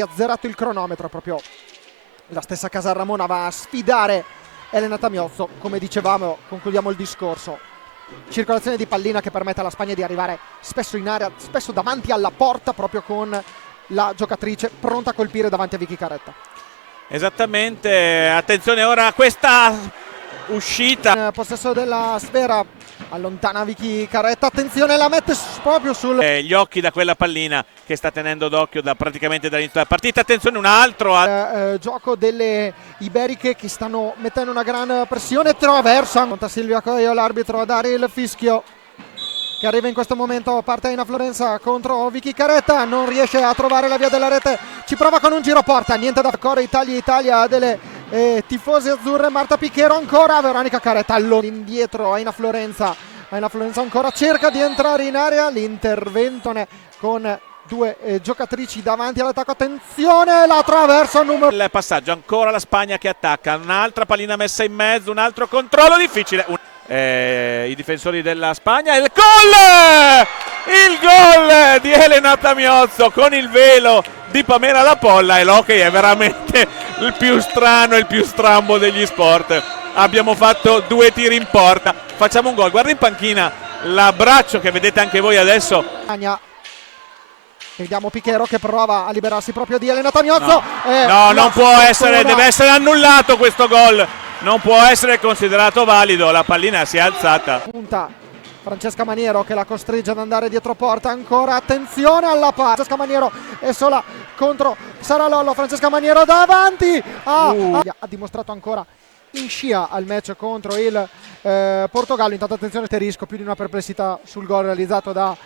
Azzerato il cronometro, proprio la stessa Casarramona va a sfidare Elena Tamiozzo. Come dicevamo, concludiamo il discorso, circolazione di pallina che permette alla Spagna di arrivare spesso in area, spesso davanti alla porta, proprio con la giocatrice pronta a colpire davanti a Vicky Caretta. Esattamente, attenzione ora a questa uscita. In possesso della sfera, allontana Vicky Caretta, attenzione, la mette proprio sul... Gli occhi da quella pallina che sta tenendo d'occhio praticamente dall'inizio della partita. Attenzione, un altro gioco delle iberiche che stanno mettendo una gran pressione, traversa Silvia Coio, l'arbitro a dare il fischio, che arriva in questo momento. Parte Aina Florenza contro Vicky Caretta, non riesce a trovare la via della rete, ci prova con un giro porta, niente da fare. Italia delle tifose azzurre. Marta Pichero ancora, Veronica Caretta all'indietro, Aina Florenza ancora cerca di entrare in area, l'intervento con due giocatrici davanti all'attacco. Attenzione, la traversa numero... Il passaggio, ancora la Spagna che attacca, un'altra pallina messa in mezzo, un altro controllo difficile. I difensori della Spagna, il gol di Elena Tamiozzo con il velo di Pamela Lapolla, e l'hockey è veramente il più strano e il più strambo degli sport. Abbiamo fatto 2 tiri in porta, facciamo un gol. Guarda in panchina l'abbraccio che vedete anche voi adesso. Vediamo Pichero che prova a liberarsi proprio di Elena Tamiozzo. No, non può essere, deve essere annullato questo gol. Non può essere considerato valido, la pallina si è alzata. Punta Francesca Maniero che la costringe ad andare dietro porta, ancora attenzione alla palla. Francesca Maniero è sola contro Sara Lollo, Francesca Maniero davanti. Ha dimostrato ancora in scia al match contro il Portogallo. Intanto attenzione, Terisco, più di una perplessità sul gol realizzato da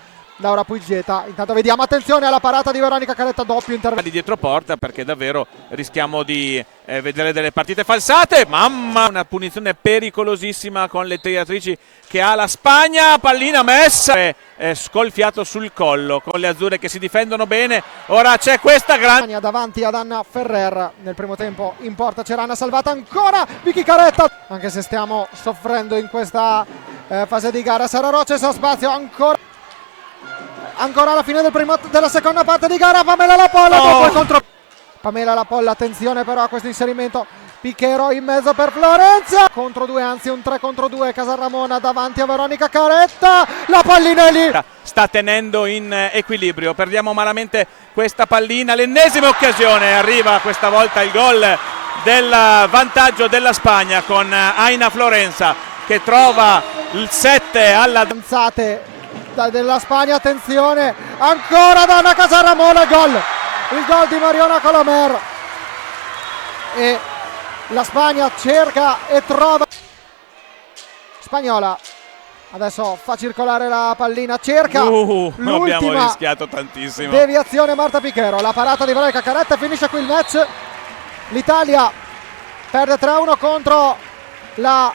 Laura Puigeta. Intanto vediamo, attenzione alla parata di Veronica Caretta, doppio intervento di dietro porta, perché davvero rischiamo di vedere delle partite falsate. Mamma, una punizione pericolosissima con le tiratrici che ha la Spagna. Pallina messa, scolfiato sul collo, con le azzurre che si difendono bene. Ora c'è questa grande davanti ad Anna Ferrer. Nel primo tempo in porta c'era Anna Salvata, ancora Vicky Caretta. Anche se stiamo soffrendo in questa fase di gara, Sara Roces ha spazio, ancora alla fine della seconda parte di gara. Pamela Lapolla contro Pamela Lapolla, attenzione però a questo inserimento. Pichero in mezzo per Florenza, contro 2, anzi un 3 contro 2. Casarramona davanti a Veronica Caretta, la pallina è lì, sta tenendo in equilibrio. Perdiamo malamente questa pallina, l'ennesima occasione, arriva questa volta il gol del vantaggio della Spagna con Aina Florenza che trova il 7 alla danzate della Spagna. Attenzione ancora da Anna Casarramona, il gol di Mariona Colomer, e la Spagna cerca e trova. Spagnola adesso fa circolare la pallina, cerca l'ultima, abbiamo rischiato tantissimo, deviazione Marta Pichero, la parata di Veronica Caretta, finisce qui il match. L'Italia perde 3-1 contro la